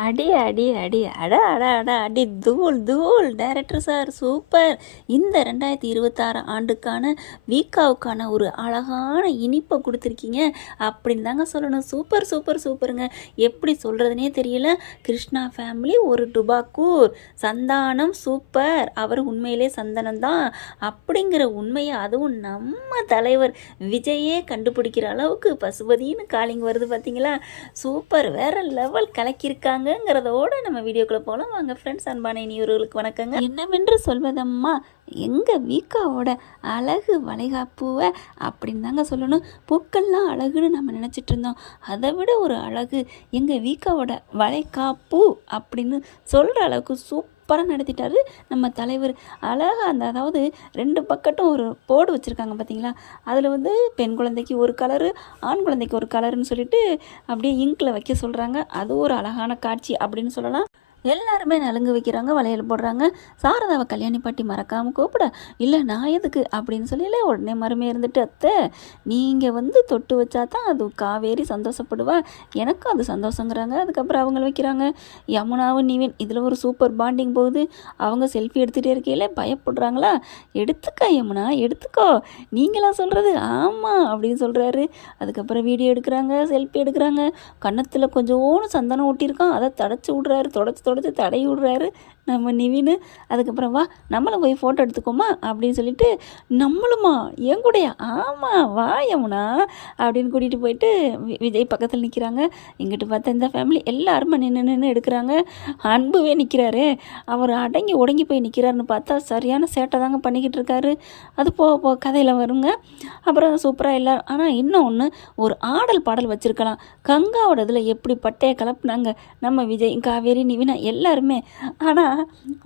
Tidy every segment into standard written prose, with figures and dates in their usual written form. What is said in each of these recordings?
அடி அடி அடி அட அட அட அடி தூள் தூள் டைரக்டர் சார் சூப்பர். இந்த 2026 ஆண்டுக்கான வீக்காவுக்கான ஒரு அழகான இனிப்பை கொடுத்துருக்கீங்க அப்படின்னு தாங்க சொல்லணும். சூப்பர் சூப்பர் சூப்பருங்க. எப்படி சொல்கிறதுனே தெரியல. கிருஷ்ணா ஃபேமிலி ஒரு டுபாக்கூர், சந்தானம் சூப்பர், அவர் உண்மையிலே சந்தனம் தான் அப்படிங்கிற உண்மையை அதுவும் நம்ம தலைவர் விஜயே கண்டுபிடிக்கிற அளவுக்கு பசுபதினு காலிங் வருது பார்த்தீங்களா? சூப்பர், வேற லெவல் கலக்கியிருக்காங்கங்கிறதோட நம்ம வீடியோக்குள்ளே போகலாம் வாங்க ஃப்ரெண்ட்ஸ். அன்பான இனியவர்களுக்கு வணக்கங்க. என்னவென்று சொல்வதம்மா, எங்கள் வீக்காவோட அழகு வளைகாப்புவை அப்படின்னு தாங்க சொல்லணும். பூக்கள்லாம் அழகுன்னு நம்ம நினச்சிட்டு இருந்தோம். அதை விட ஒரு அழகு எங்கள் வீக்காவோட வளைகாப்பு அப்படின்னு சொல்கிற அளவுக்கு சூப்பராக நடத்திட்டாரு நம்ம தலைவர். அழகாக அதாவது 2 பக்கட்டும் ஒரு போர்டு வச்சுருக்காங்க பார்த்தீங்களா? அதில் வந்து பெண் குழந்தைக்கு ஒரு கலரு, ஆண் குழந்தைக்கு ஒரு கலருன்னு சொல்லிட்டு அப்படியே இங்கில் வைக்க சொல்கிறாங்க. அது ஒரு அழகான காட்சி அப்படின்னு சொல்லலாம். எல்லாருமே நலுங்கு வைக்கிறாங்க, வளையல் போடுறாங்க. சாரதாவை கல்யாணி பாட்டி மறக்காமல் கூப்பிட, இல்லை நான் எதுக்கு அப்படின்னு சொல்லல. உடனே மருமே இருந்துட்டு, அத்தை நீங்கள் வந்து தொட்டு வச்சா தான் அது காவேரி சந்தோஷப்படுவா, எனக்கும் அது சந்தோஷங்கிறாங்க. அதுக்கப்புறம் அவங்க வைக்கிறாங்க. யமுனாவும் நிவின் இதில் ஒரு சூப்பர் பாண்டிங் போகுது. அவங்க செல்ஃபி எடுத்துகிட்டே இருக்கையில பயப்படுறாங்களா? எடுத்துக்கோ யமுனா எடுத்துக்கோ, நீங்களாம் சொல்கிறது ஆமாம் அப்படின்னு சொல்கிறாரு. அதுக்கப்புறம் வீடியோ எடுக்கிறாங்க, செல்ஃபி எடுக்கிறாங்க. கன்னத்தில் கொஞ்சோன்னு சந்தனம் ஊட்டியிருக்கான், அதை தடச்சி விட்றாரு, தொடச்சி தடை விடுறாரு நம்ம நிவின். அதுக்கப்புறம் வா நம்மளும் போய் ஃபோட்டோ எடுத்துக்கோமா அப்படின்னு சொல்லிட்டு, நம்மளுமா என் கூடயா? ஆமாம் வா யமுனா அப்படின்னு கூட்டிகிட்டு போயிட்டு விஜய் பக்கத்தில் நிற்கிறாங்க. இங்கிட்டு பார்த்தா இந்த ஃபேமிலி எல்லாருமே நின்று எடுக்கிறாங்க. அன்புவே நிற்கிறாரு, அவர் அடங்கி ஒடங்கி போய் நிற்கிறாருன்னு பார்த்தா சரியான சேட்டை தாங்க பண்ணிக்கிட்டு இருக்காரு. அது போக கதையில் வருங்க. அப்புறம் சூப்பராக எல்லோரும். ஆனால் இன்னொன்று, ஒரு ஆடல் பாடல் வச்சுருக்கலாம். கங்காவோட இதில் எப்படி பட்டையை கலப்புனாங்க நம்ம விஜய், காவேரி, நிவினா எல்லாருமே. ஆனால்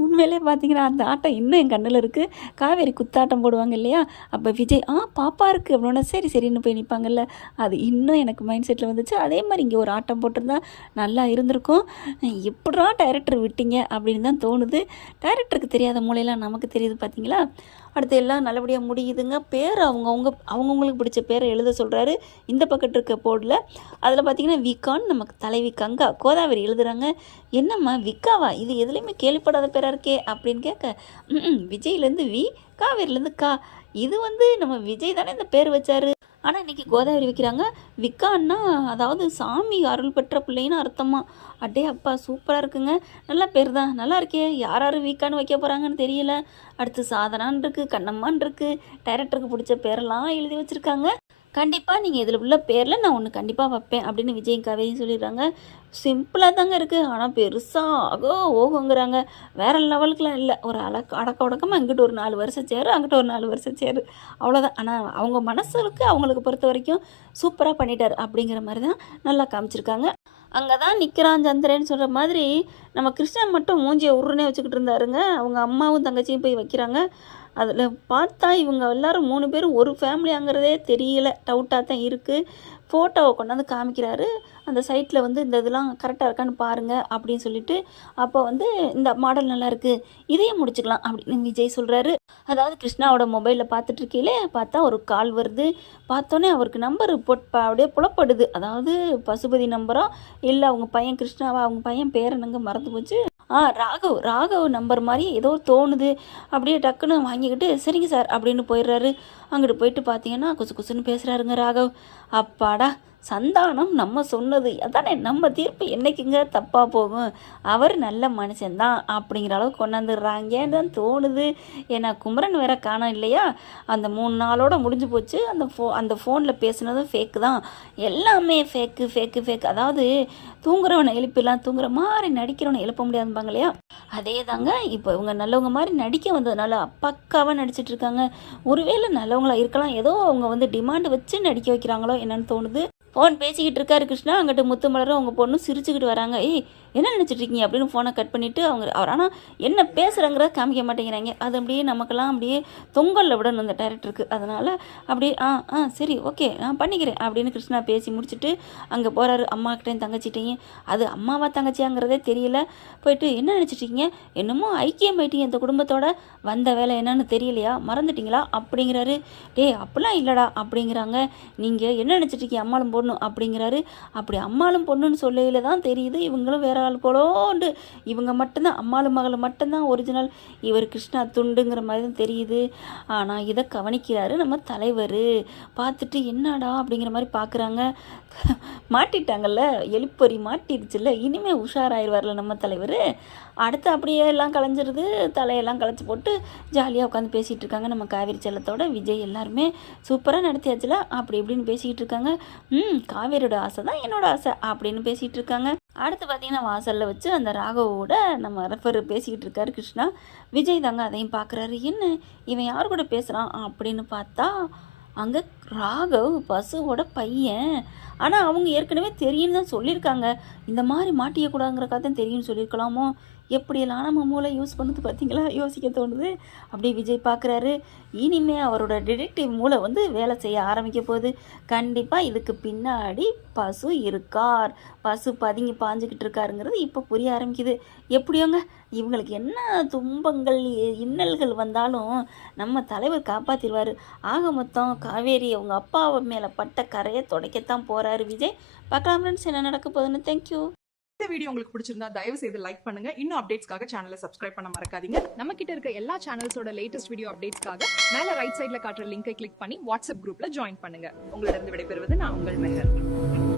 உண்மையிலே பார்த்தீங்கன்னா அந்த ஆட்டம் இன்னும் என் கண்ணில் இருக்குது. காவேரி குத்தாட்டம் போடுவாங்க இல்லையா? அப்போ விஜய் பாப்பா இருக்குது அப்படின்னா சரி சரின்னு போய் நிற்பாங்கல்ல, அது இன்னும் எனக்கு மைண்ட் செட்டில் வந்துச்சு. அதே மாதிரி இங்கே ஒரு ஆட்டம் போட்டிருந்தா நல்லா இருந்திருக்கும். எப்படா டைரக்டர் விட்டீங்க அப்படின்னு தான் தோணுது. டைரக்டருக்கு தெரியாத மூலையெல்லாம் நமக்கு தெரியுது பார்த்தீங்களா? அடுத்து எல்லாம் நல்லபடியாக முடியுதுங்க. பேர் அவங்கவுங்களுக்கு பிடிச்ச பேரை எழுத சொல்கிறாரு. இந்த பக்கத்து இருக்க போர்டில் அதில் பார்த்தீங்கன்னா விக்கான்னு நமக்கு தலைவி கங்கா கோதாவரி எழுதுகிறாங்க. என்னம்மா விக்காவா, இது எதுலேயுமே கேள்விப்படாத பேராக இருக்கே அப்படின்னு கேட்க, விஜய்லேருந்து வி, காவேரிலேருந்து கா, இது வந்து நம்ம விஜய் தானே இந்த பேர் வச்சாரு. ஆனால் இன்றைக்கி கோதாவரி வைக்கிறாங்க. விக்கான்னா அதாவது சாமி அருள் பெற்ற பிள்ளைன்னு அர்த்தமா. அடே அப்பா சூப்பராக இருக்குங்க, நல்ல பேர் தான், நல்லா இருக்கே. யார் யார் வீக்கான்னு வைக்க போகிறாங்கன்னு தெரியல. அடுத்து சாதனான் இருக்குது, கண்ணம்மான் இருக்குது. டைரக்டருக்கு பிடிச்ச பேரெல்லாம் எழுதி வச்சுருக்காங்க. கண்டிப்பாக நீங்கள் இதில் உள்ள பேரில் நான் ஒன்று கண்டிப்பாக வைப்பேன் அப்படின்னு விஜய் காவேரியும் சொல்லிடுறாங்க. சிம்பிளாக தாங்க இருக்குது, ஆனால் பெருசாக ஓகுங்கிறாங்க. வேறு லெவலுக்குலாம் இல்லை. ஒரு அடக்க உடக்கமாக இங்கிட்ட ஒரு 4 வருஷம் சேரு, அங்கிட்ட ஒரு 4 வருஷம் சேரு, அவ்வளோதான். ஆனால் அவங்க மனசுக்கு அவங்களுக்கு பொறுத்த வரைக்கும் சூப்பராக பண்ணிட்டார் அப்படிங்கிற மாதிரி தான் நல்லா காமிச்சிருக்காங்க. அங்கே தான் நிற்கிறான் சந்திரன்னு சொல்கிற மாதிரி நம்ம கிருஷ்ணன் மட்டும் மூஞ்சியை உருனே வச்சுக்கிட்டு இருந்தாருங்க. அவங்க அம்மாவும் தங்கச்சியும் போய் வைக்கிறாங்க. அதில் பார்த்தா இவங்க எல்லோரும் 3 பேரும் ஒரு ஃபேமிலியாங்கிறதே தெரியல, டவுட்டாக தான் இருக்குது. ஃபோட்டோவை கொண்டாந்து காமிக்கிறாரு. அந்த சைட்டில் வந்து இந்த இதெல்லாம் கரெக்டாக இருக்கான்னு பாருங்கள் அப்படின்னு சொல்லிட்டு, அப்போ வந்து இந்த மாடல் நல்லா இருக்குது, இதையே முடிச்சுக்கலாம் அப்படின்னு விஜய் சொல்கிறாரு. அதாவது கிருஷ்ணாவோட மொபைலில் பார்த்துட்ருக்கையிலே பார்த்தா ஒரு கால் வருது. பார்த்தோன்னே அவருக்கு நம்பர் அப்படியே புலப்படுது. அதாவது பசுபதி நம்பரா இல்லை அவங்க பையன் கிருஷ்ணாவா, அவங்க பையன் பேர் என்னங்க மறந்து போச்சு. ராகவ் நம்பர் மாதிரி ஏதோ தோணுது. அப்படியே டக்குன்னு வாங்கிக்கிட்டு சரிங்க சார் அப்படின்னு போயிடுறாரு. அங்கிட்டு போயிட்டு பார்த்தீங்கன்னா குசுன்னு பேசுகிறாருங்க ராகவ். அப்பாடா, சந்தானம் நம்ம சொன்னது அதானே, நம்ம தீர்ப்பு என்றைக்குங்க தப்பாக போகும், அவர் நல்ல மனுஷன்தான் அப்படிங்கிற அளவுக்கு கொண்டாந்துடுறாங்கன்னு தான் தோணுது. ஏன்னா குமரன் வேற காணோம் இல்லையா? அந்த 3 நாளோட முடிஞ்சு போச்சு. அந்த ஃபோனில் பேசுனதும் ஃபேக்கு தான், எல்லாமே ஃபேக்கு. அதாவது தூங்குறவனை எழுப்பிடலாம், தூங்குற மாதிரி நடிக்கிறவனை எழுப்ப முடியாதுப்பாங்க இல்லையா? அதே தாங்க இப்போ இவங்க நல்லவங்க மாதிரி நடிக்க வந்ததுனால பக்காவாக நடிச்சிட்டு இருக்காங்க. ஒருவேளை நல்லவங்களா இருக்கலாம், ஏதோ அவங்க வந்து டிமாண்ட் வச்சு நடிக்க வைக்கிறாங்களோ என்னன்னு தோணுது. ஃபோன் பேசிக்கிட்டு இருக்காரு கிருஷ்ணா. அங்கிட்டு முத்து மலரும் அவங்க பொண்ணும் சிரிச்சுக்கிட்டு வராங்க. என்ன நினச்சிட்ருக்கீங்க அப்படின்னு ஃபோனை கட் பண்ணிவிட்டு அவர் ஆனால் என்ன பேசுகிறாங்கிறத காமிக்க மாட்டேங்கிறாங்க. அது அப்படியே நமக்கெல்லாம் அப்படியே தொங்கலில் விடணும் இந்த டைரக்டருக்கு. அதனால் அப்படியே சரி ஓகே நான் பண்ணிக்கிறேன் அப்படின்னு கிருஷ்ணா பேசி முடிச்சுட்டு அங்கே போகிறாரு. அம்மாக்கிட்டையும் தங்கச்சிட்டையும். அது அம்மாவா தங்கச்சியாங்கிறதே தெரியல. போயிட்டு என்ன நினச்சிட்ருக்கீங்க, என்னமோ ஐக்கியம் ஆயிட்டீங்க இந்த குடும்பத்தோட, வந்த வேலை என்னன்னு தெரியலையா, மறந்துட்டிங்களா அப்படிங்கிறாரு. அப்படிலாம் இல்லைடா அப்படிங்கிறாங்க. நீங்கள் என்ன நினச்சிட்ருக்கீங்க, அம்மாளும் பொண்ணு பொண்ணு அப்படிங்கிறாரு. அப்படி அம்மாளும் பொண்ணுன்னு சொல்லையில தான் தெரியுது இவங்களும் வேற ஆள் போலோண்டு. இவங்க மட்டும்தான் அம்மாளும் மகள் மட்டும்தான் ஒரிஜினல், இவர் கிருஷ்ணா துண்டுங்கிற மாதிரி தான் தெரியுது. ஆனால் இதை கவனிக்கிறாரு நம்ம தலைவர். பார்த்துட்டு என்னடா அப்படிங்கிற மாதிரி பார்க்குறாங்க. மாட்டிட்டாங்கல்ல, எலிப்பொறி மாட்டிடுச்சுல்ல, இனிமேல் உஷாராயிருவார்ல நம்ம தலைவர். அடுத்து அப்படியே எல்லாம் கலைஞ்சிருது, தலையெல்லாம் கலைச்சி போட்டு ஜாலியாக உட்காந்து பேசிகிட்டு இருக்காங்க நம்ம காவேரி செல்லத்தோட விஜய். எல்லாருமே சூப்பராக நடத்தியாச்சுல அப்படி இப்படின்னு பேசிக்கிட்டு இருக்காங்க. காவேரியோட ஆசை தான் என்னோட ஆசை அப்படின்னு பேசிகிட்டு இருக்காங்க. அடுத்து பார்த்தீங்கன்னா வாசலில் வச்சு அந்த ராகவோட நம்ம ரெஃபர் பேசிக்கிட்டு இருக்காரு கிருஷ்ணா. விஜய் தாங்க அதையும் பார்க்குறாரு. என்ன இவன் யார் கூட பேசுகிறான் அப்படின்னு பார்த்தா அங்கே ராகவ் பசுவோட பையன். ஆனால் அவங்க ஏற்கனவே தெரியும்னு தான் சொல்லியிருக்காங்க. இந்த மாதிரி மாட்டியக்கூடாதுங்கிறக்காக தான் தெரியும்னு சொல்லியிருக்கலாமோ. எப்படியெல்லாம் நம்ம மூளை யூஸ் பண்ணுது பார்த்தீங்களா, யோசிக்க தோணுது. அப்படியே விஜய் பார்க்குறாரு. இனிமே அவரோட டிடெக்டிவ் மூளை வந்து வேலை செய்ய ஆரம்பிக்க போகுது. கண்டிப்பாக இதுக்கு பின்னாடி பசு இருக்கார், பசு பதுங்கி பாஞ்சுக்கிட்டு இருக்காருங்கிறது இப்போ புரிய ஆரம்பிக்குது. எப்படியோங்க இவங்களுக்கு என்ன துன்பங்கள் இன்னல்கள் வந்தாலும் நம்ம தலைவர் காப்பாற்றிடுவார். ஆக மொத்தம் காவேரி அவங்க அப்பாவை மேலே பட்ட கரையை துடைக்கத்தான் போகிறாரு விஜய். பார்க்கலாம் ஃப்ரெண்ட்ஸ் என்ன நடக்க போகுதுன்னு. தேங்க்யூ. இந்த வீடியோ உங்களுக்கு பிடிச்சிருந்தா தயவு செய்து லைக் பண்ணுங்க. இன்னும் அப்டேட்ஸ்க்காக சேனலை சப்ஸ்கிரைப் பண்ண மறக்காதீங்க. நம்ம கிட்ட இருக்க எல்லா சேனல்ஸோட லேட்டஸ்ட் வீடியோ அப்டேட்ஸ்க்காக மேல ரைட் சைடுல காட்டுற லிங்கை கிளிக் பண்ணி வாட்ஸ்அப் குரூப்ல ஜாயின் பண்ணுங்க. உங்களிடம் விடைபெறுவது நான் உங்கள் மெஹர்.